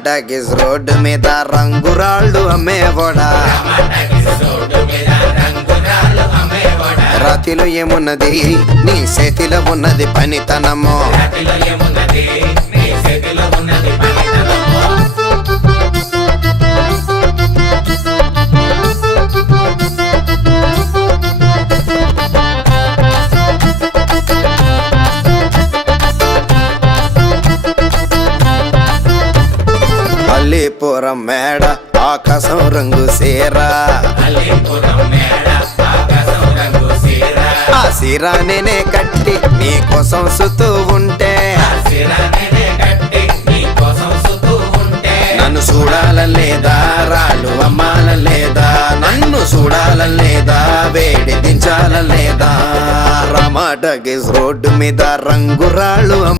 టమాటాకిస్ road మీద రంగురాళ్ళు అమ్మేవాడా రాతిలో ఏమున్నది నీ చేతిలో ఉన్నది పనితనము అల్లీపురం మేడ ఆకాశం రంగు సేరా ఆ సీరా నేనే కట్టి నీ కోసం సుతూ ఉంటే నన్ను చూడాలలేదా రాళ్ళు అమ్మాలలేదా నన్ను చూడాలలేదా వేడి దించాలలేదా టమాటాకిస్ రోడ్డు మీద రంగురాళ్ళు